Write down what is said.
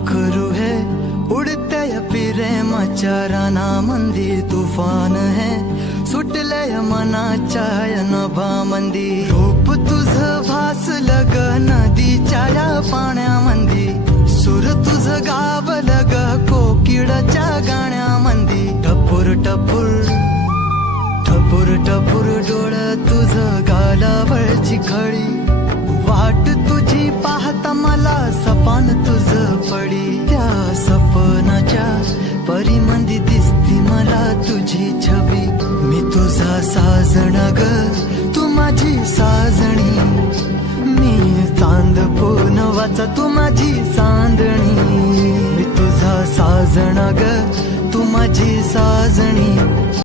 पाखरू है उडते प्रेमाच्या रानामंदी तुफान है सुटलय मनाच्या नभामंदी रूप तुझं भासलं ग नदीच्या या पाण्यामंदी सुर तुझं गावलं ग कोकिळाच्या गाण्यामंदी टपूर टपूर टपूर टपूर डोळ तुझं गालावरची खळी वाट तुझी पाहता मला सपान तुझं पडी त्या सपनाच्या परिमंदी दिसती मला तुझी छबी मी तुझा साजण ग तू माझी साजणी मी चांद पूनवाचा तू माझी चांदणी मी तुझा साजण ग